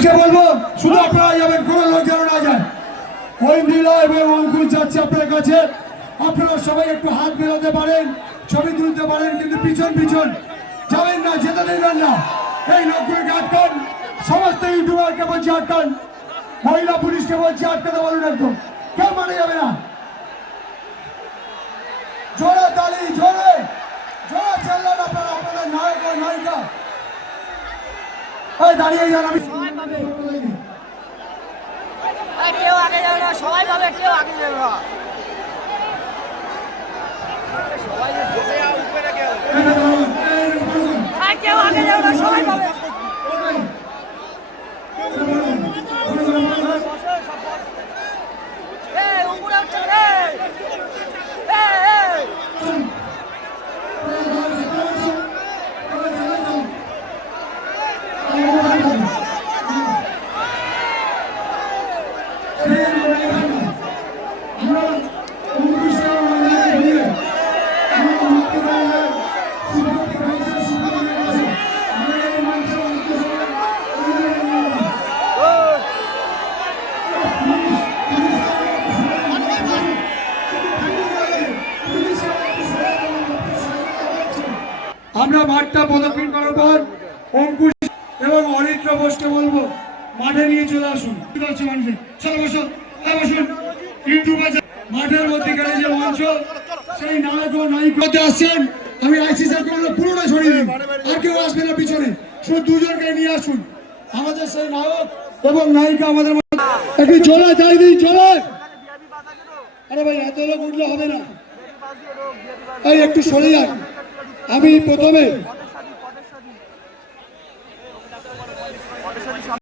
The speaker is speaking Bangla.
পুলিশকে বলবো শুধু আপনারা যাবেন, কোনো লোক যেন না যায়। ঐন্দ্রিলা এবং অঙ্কুশ যাচ্ছে আপনার কাছে, আপনারা সবাই একটু হাত মেলাতে পারেন, ছবি তুলতে পারেন, কিন্তু পিছন পিছন যাবেন না, যেতে দেবেন না। এই লোকগুলোকে আটকান, সমস্ত ইউটিউবারকে বলছি আটকান, মহিলা পুলিশকে বলছি আটকাতে বলুন, একদম কেউ মানে যাবে না। জোরে তালি, জোরে জোরে চাল্লান আপনারা, আপনাদের নায়ক ও নায়িকা দাঁড়িয়ে যান। আমি কেউ আগে যাবে না, সবাই পাবে, কেউ আগে যাবে না। কেউ আগে যাবে না, সবাই পাবে। উপরে উঠছে রে। আমরা মাঠটা প্রদক্ষিণ করার পর অঙ্কুশ এবং অরিত্র বোসকে বলবো মাঠে নিয়ে চলে আসুন। মানুষের চলো বসুন, বসুন। মাঠের মধ্যেখানে যে মঞ্চ, সেই নায়ক ও নায়িকা আসছেন, আমি আইসি স্যারকে বলবো পুরোটা ছড়িয়ে দিন, আর কেউ আসবে না পিছনে, শুধু দুজনকে নিয়ে আসুন। আমাদের সেই নায়ক এবং নায়িকা আমাদের একটু চলে তাই দিন, চলে। আরে ভাই এত লোক উঠলে হবে না, এই একটু সরে যান। আমি প্রথমে